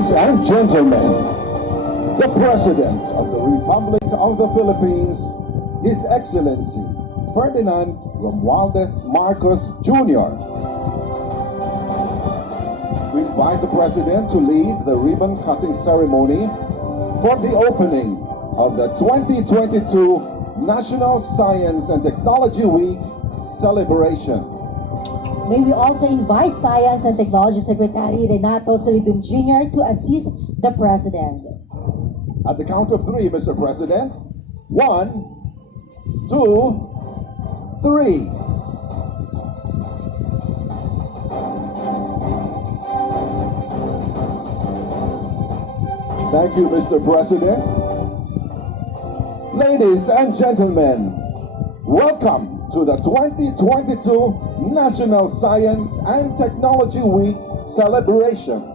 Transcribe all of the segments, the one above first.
Ladies and gentlemen, the President of the Republic of the Philippines, His Excellency Ferdinand Romualdez Marcos Jr. We invite the President to lead the ribbon-cutting ceremony for the opening of the 2022 National Science and Technology Week celebration. May we also invite Science and Technology Secretary Nat'L Jr. to assist the President. At the count of three, Mr. President. 1, 2, 3. Thank you, Mr. President. Ladies and gentlemen, welcome to the 2022 National Science and Technology Week celebration.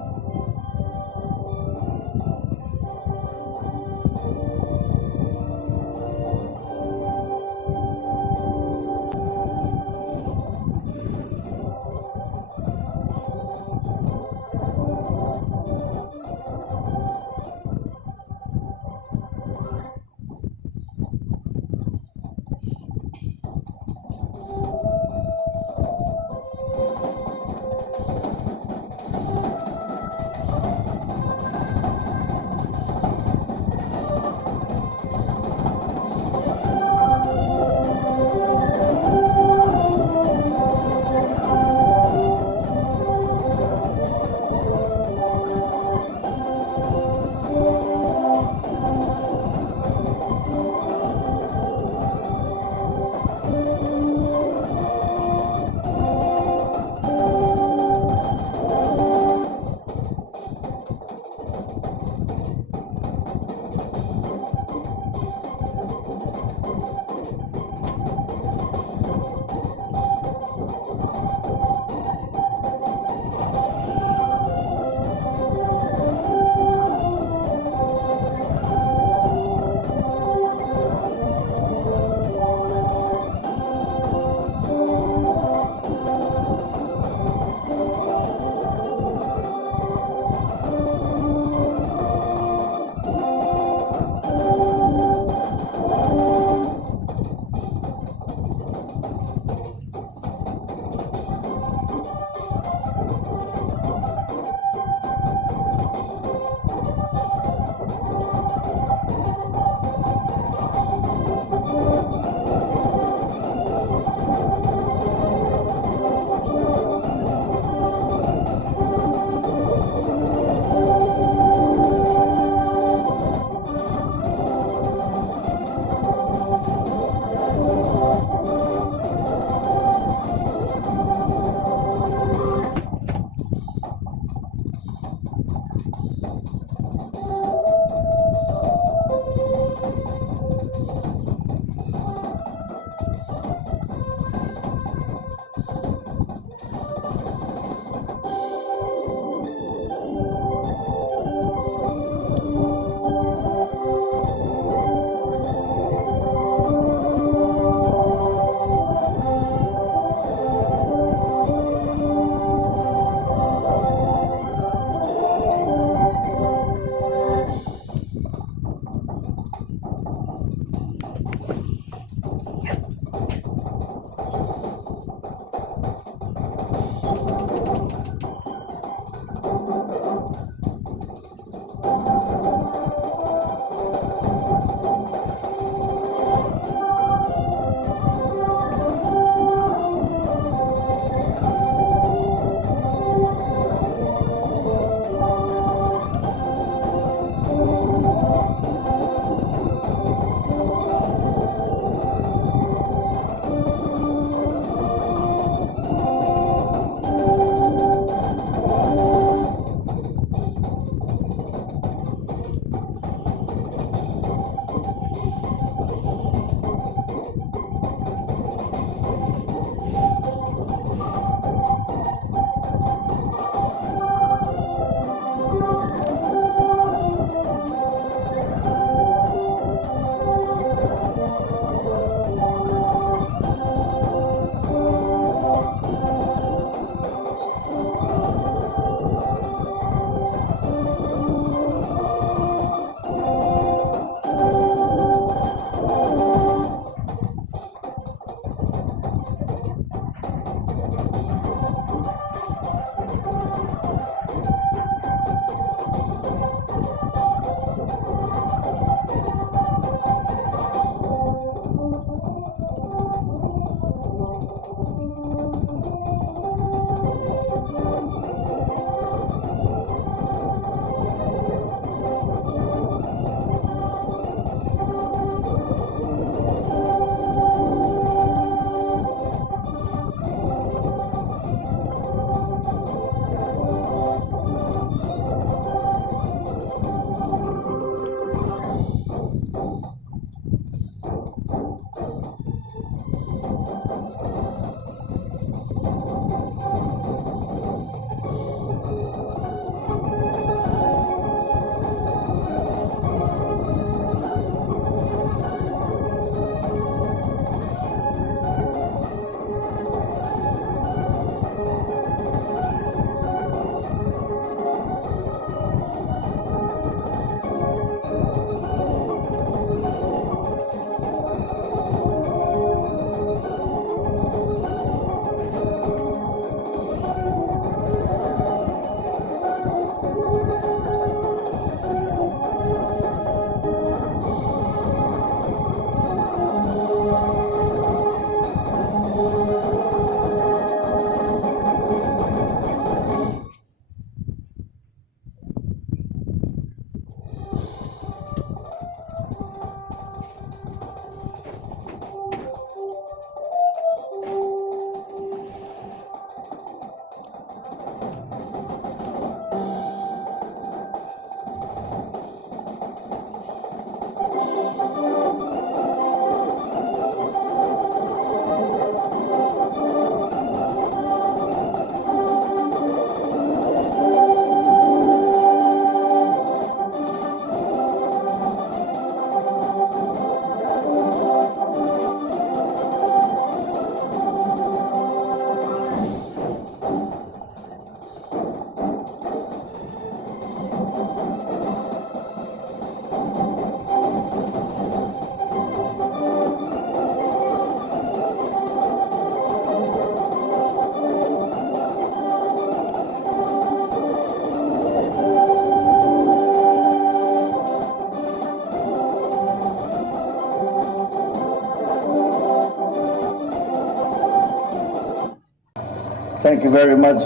Thank you very much,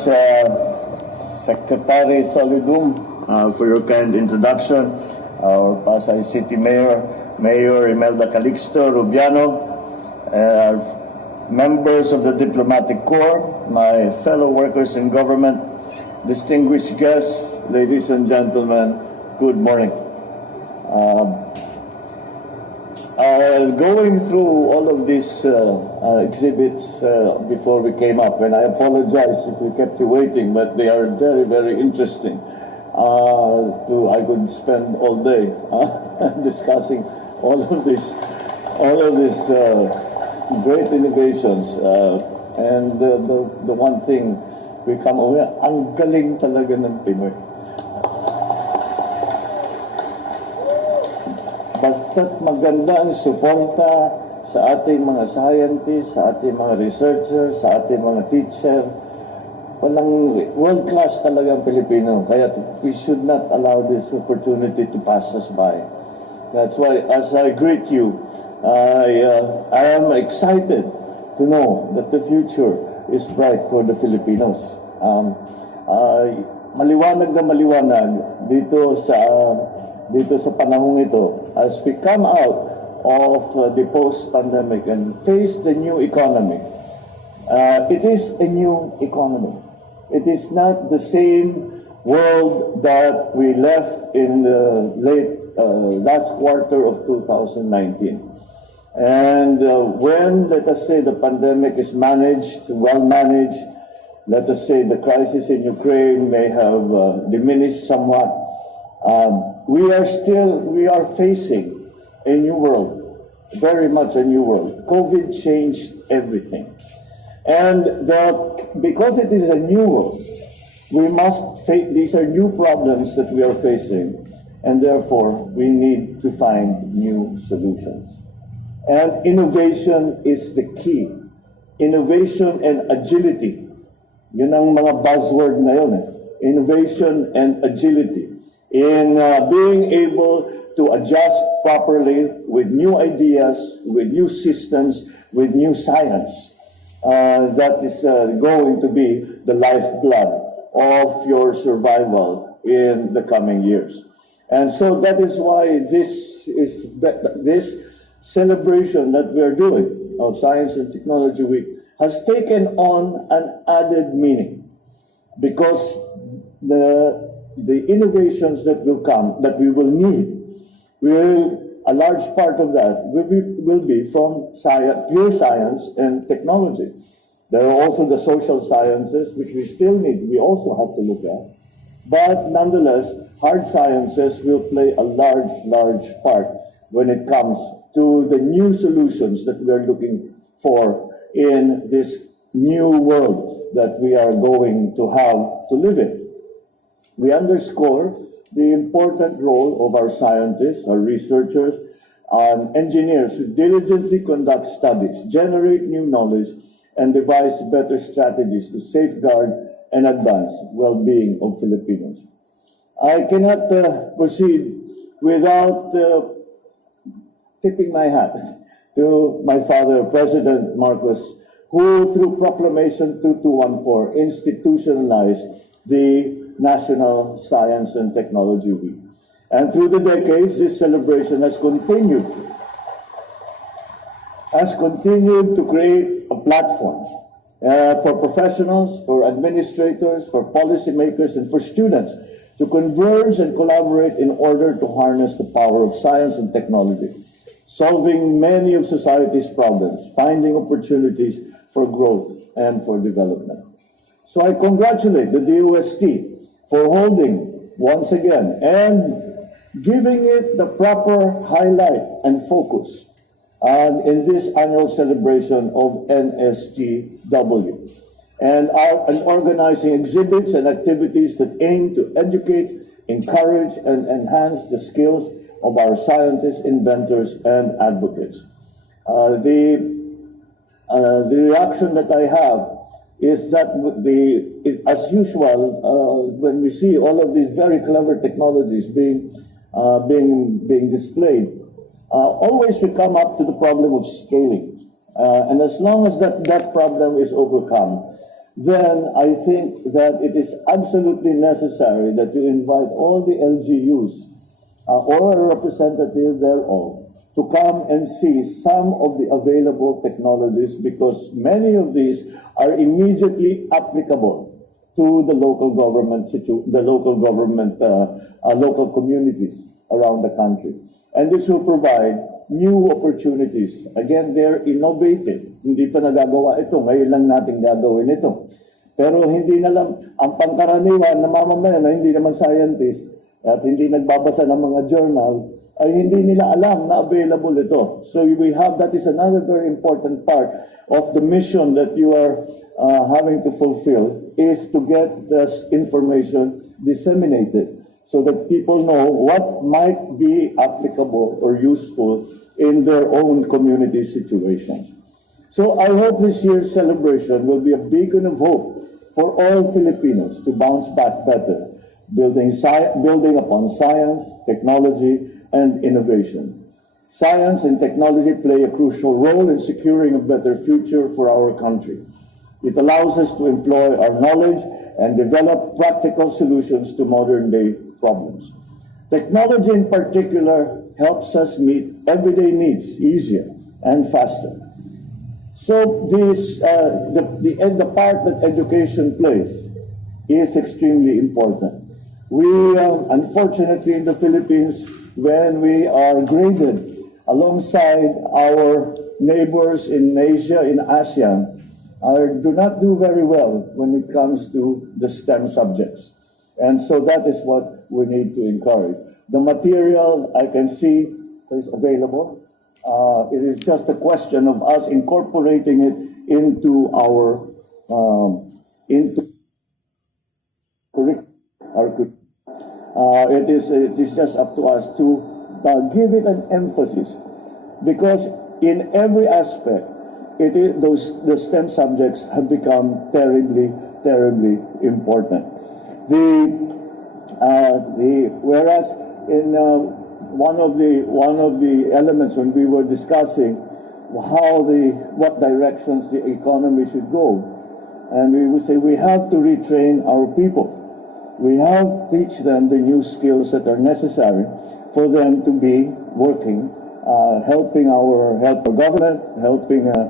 Secretary Solidum, for your kind introduction. Our Pasay City Mayor, Mayor Imelda Calixto Rubiano, members of the Diplomatic Corps, my fellow workers in government, distinguished guests, ladies and gentlemen, good morning. Going through all of these exhibits before we came up, and I apologize if we kept you waiting, but they are very, very interesting. I could spend all day discussing all of these great innovations. And the one thing we come away, ang galing talaga ng Pinoy. Basta't maganda ang suporta sa ating mga scientists, sa ating mga researchers, sa ating mga teacher, walang world-class talaga ang Pilipino. Kaya we should not allow this opportunity to pass us by. That's why, as I greet you, I am excited to know that the future is bright for the Filipinos. Maliwanag na maliwanag dito sa panahong ito, as we come out of the post-pandemic and face the new economy. It is a new economy. It is not the same world that we left in the late last quarter of 2019. And when, let us say, the pandemic is managed, well managed, let us say the crisis in Ukraine may have diminished somewhat, we are facing a new world, very much a new world. COVID changed everything. And because it is a new world, we must face, these are new problems that we are facing, and therefore we need to find new solutions. And innovation is the key. Innovation and agility. Yun ang mga buzzword ngayon. Innovation and agility. In being able to adjust properly with new ideas, with new systems, with new science. That is going to be the lifeblood of your survival in the coming years. And so that is why this celebration that we are doing of Science and Technology Week has taken on an added meaning, because the innovations that will come, that we will need, a large part of that will be from science, pure science and technology. There are also the social sciences, which we still need, we also have to look at. But nonetheless, hard sciences will play a large part when it comes to the new solutions that we are looking for in this new world that we are going to have to live in. We underscore the important role of our scientists, our researchers, and engineers who diligently conduct studies, generate new knowledge, and devise better strategies to safeguard and advance well-being of Filipinos. I cannot proceed without tipping my hat to my father, President Marcos, who through Proclamation 2214 institutionalized the National Science and Technology Week. And through the decades, this celebration has continued to create a platform for professionals, for administrators, for policymakers, and for students to converge and collaborate in order to harness the power of science and technology, solving many of society's problems, finding opportunities for growth and for development. So I congratulate the DOST for holding once again and giving it the proper highlight and focus in this annual celebration of NSTW, and organizing exhibits and activities that aim to educate, encourage, and enhance the skills of our scientists, inventors, and advocates. The reaction that I have is that as usual, when we see all of these very clever technologies being displayed, always we come up to the problem of scaling. And as long as that problem is overcome, then I think that it is absolutely necessary that you invite all the LGUs or a representative thereof to come and see some of the available technologies, because many of these are immediately applicable to the local government, local communities around the country. And this will provide new opportunities. Again, they're innovative. Hindi pa nagagawa ito. Ngayon lang natin gagawin ito. Pero hindi na lang, ang pangkaraniwan na mamamayan na hindi naman scientist at hindi nagbabasa ng mga journal, ay hindi nila alam na available ito. So we have, that is another very important part of the mission that you are having to fulfill, is to get this information disseminated so that people know what might be applicable or useful in their own community situations. So I hope this year's celebration will be a beacon of hope for all Filipinos to bounce back better, building upon science, technology, and innovation. Science and technology play a crucial role in securing a better future for our country. It allows us to employ our knowledge and develop practical solutions to modern-day problems. Technology in particular helps us meet everyday needs easier and faster. So the part that education plays is extremely important. We, unfortunately, in the Philippines, when we are graded alongside our neighbors in Asia, in ASEAN, do not do very well when it comes to the STEM subjects. And so that is what we need to encourage. The material, I can see, is available. It is just a question of us incorporating it into our curriculum. It is just up to us to give it an emphasis, because in every aspect, the STEM subjects have become terribly, terribly important. Whereas in one of the elements when we were discussing what directions the economy should go, and we would say we have to retrain our people. We have to teach them the new skills that are necessary for them to be working, helping our government, helping the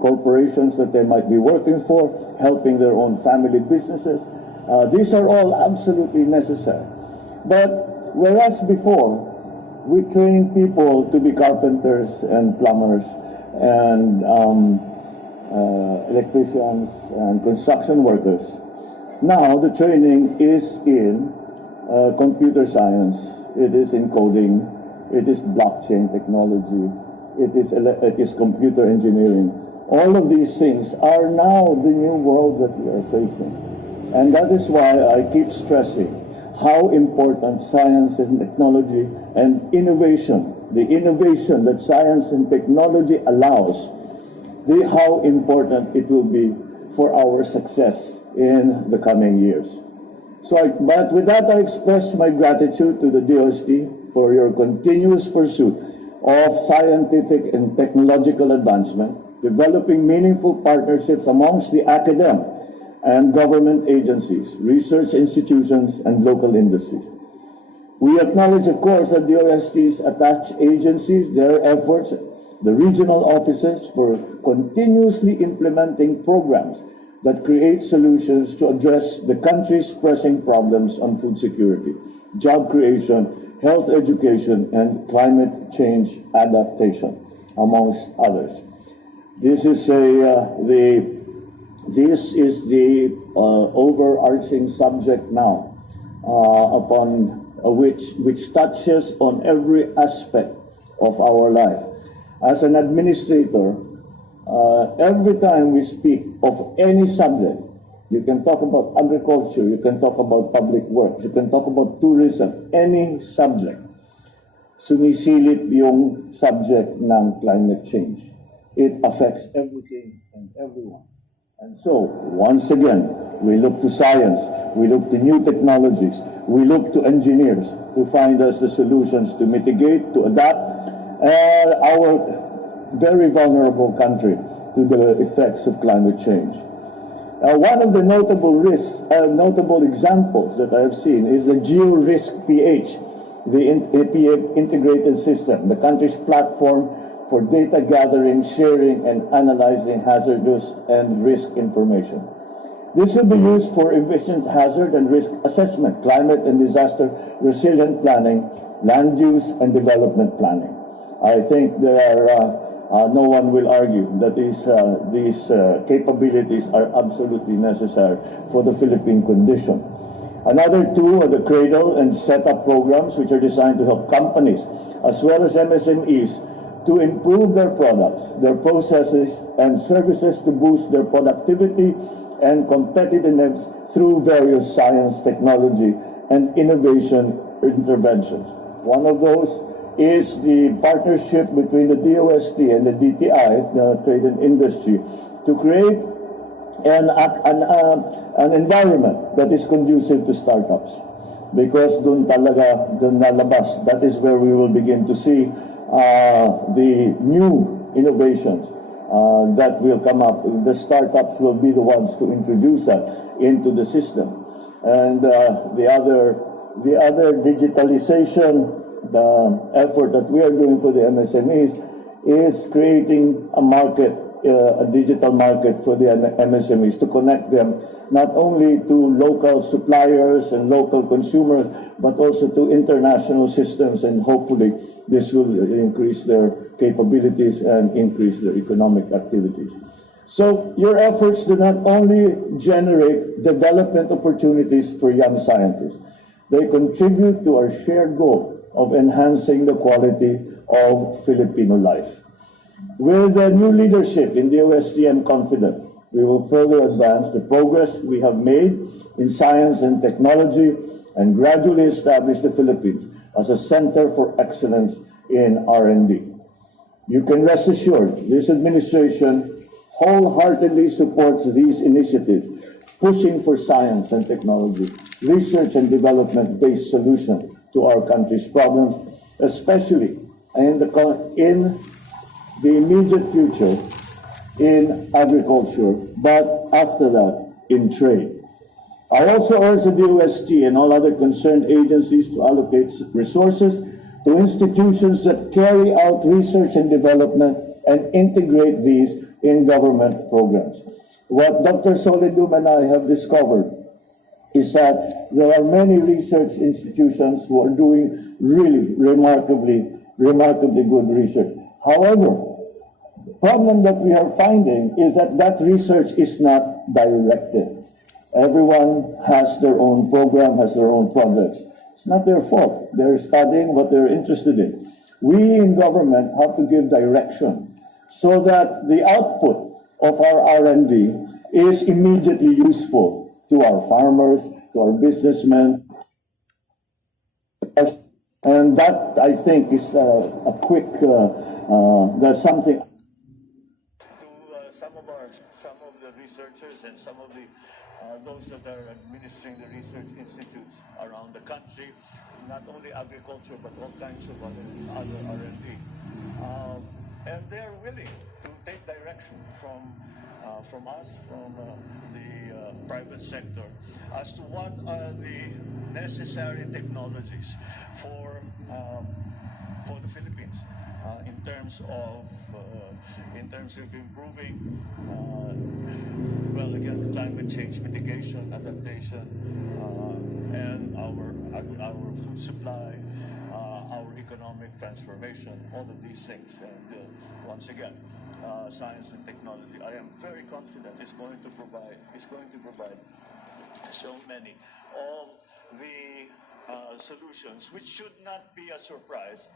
corporations that they might be working for, helping their own family businesses. These are all absolutely necessary. But whereas before, we trained people to be carpenters and plumbers and electricians and construction workers, now the training is in computer science, it is in coding, it is blockchain technology, it is computer engineering. All of these things are now the new world that we are facing. And that is why I keep stressing how important science and technology and innovation, the innovation that science and technology allows, how important it will be for our success in the coming years. But with that, I express my gratitude to the DOST for your continuous pursuit of scientific and technological advancement, developing meaningful partnerships amongst the academic and government agencies, research institutions, and local industries. We acknowledge, of course, that DOST's attached agencies, their efforts, the regional offices for continuously implementing programs that create solutions to address the country's pressing problems on food security, job creation, health education, and climate change adaptation, amongst others. This is the overarching subject now, upon which touches on every aspect of our life. As an administrator, every time we speak of any subject, you can talk about agriculture, you can talk about public works, you can talk about tourism, any subject, sumisilip yung subject ng climate change. It affects everything and everyone. And so, once again, we look to science, we look to new technologies, we look to engineers to find us the solutions to mitigate, to adapt our very vulnerable country to the effects of climate change. One of the notable examples that I have seen is the GeoRisk PH, the integrated system, the country's platform for data gathering, sharing, and analyzing hazardous and risk information. This will be used for efficient hazard and risk assessment, climate and disaster resilient planning, land use and development planning. I think no one will argue that these capabilities are absolutely necessary for the Philippine condition. Another two are the cradle and setup programs, which are designed to help companies as well as MSMEs to improve their products, their processes, and services to boost their productivity and competitiveness through various science, technology, and innovation interventions. One of those is the partnership between the DOST and the DTI, the Trade and Industry, to create an environment that is conducive to startups. Because dun lalabas, that is where we will begin to see the new innovations that will come up. The startups will be the ones to introduce that into the system. And the other digitalization, the effort that we are doing for the MSMEs is creating a market, a digital market for the MSMEs to connect them not only to local suppliers and local consumers, but also to international systems, and hopefully this will increase their capabilities and increase their economic activities. So your efforts do not only generate development opportunities for young scientists, they contribute to our shared goal of enhancing the quality of Filipino life. With the new leadership in the OST, I'm confident we will further advance the progress we have made in science and technology and gradually establish the Philippines as a center for excellence in R&D. You can rest assured this administration wholeheartedly supports these initiatives, pushing for science and technology, research and development-based solutions to our country's problems, especially in the immediate future in agriculture, but after that, in trade. I also urge the DOST and all other concerned agencies to allocate resources to institutions that carry out research and development and integrate these in government programs. What Dr. Solidum and I have discovered is that there are many research institutions who are doing really remarkably good research. However, the problem that we are finding is that research is not directed. Everyone has their own program, has their own projects. It's not their fault. They're studying what they're interested in. We in government have to give direction so that the output of our R&D is immediately useful to our farmers, to our businessmen. And that, I think, is that's something. Some of the researchers and some of those that are administering the research institutes around the country, not only agriculture but all kinds of other R&D, and they're willing to take direction from us, from the private sector, as to what are the necessary technologies for the Philippines in terms of improving, well, again, climate change mitigation, adaptation, and our food supply, our economic transformation, all of these things. And once again, science and technology, I am very confident is going to provide so many of the solutions, which should not be a surprise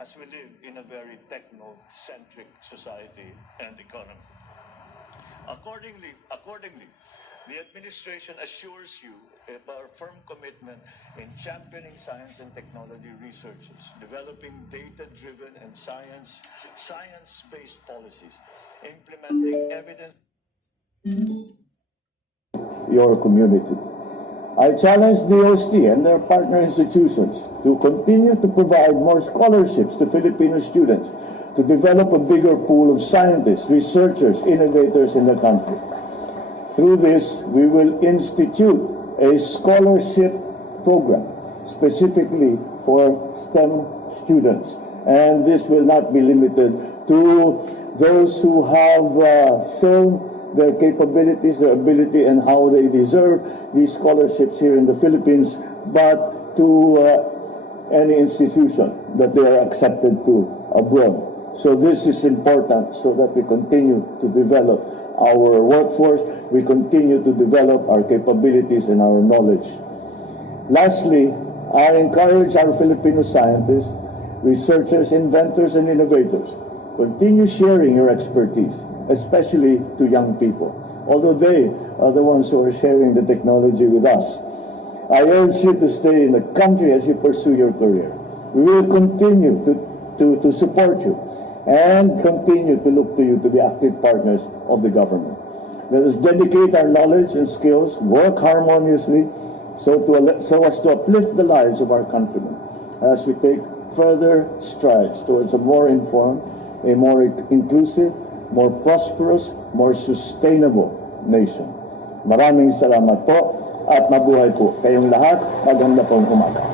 as we live in a very techno-centric society and economy. Accordingly, the administration assures you of our firm commitment in championing science and technology researches, developing data-driven and science-based policies, implementing evidence. Your community. I challenge the OST and their partner institutions to continue to provide more scholarships to Filipino students to develop a bigger pool of scientists, researchers, innovators in the country. Through this, we will institute a scholarship program specifically for STEM students. And this will not be limited to those who have shown their capabilities, their ability, and how they deserve these scholarships here in the Philippines, but to any institution that they are accepted to abroad. So this is important so that we continue to develop our workforce, we continue to develop our capabilities and our knowledge. Lastly, I encourage our Filipino scientists, researchers, inventors, and innovators, continue sharing your expertise, especially to young people, although they are the ones who are sharing the technology with us. I urge you to stay in the country as you pursue your career. We will continue to support you and continue to look to you to be active partners of the government. Let us dedicate our knowledge and skills, work harmoniously, so as to uplift the lives of our countrymen as we take further strides towards a more informed, a more inclusive, more prosperous, more sustainable nation. Maraming salamat po at mabuhay po kayong lahat. Maganda pong umaga.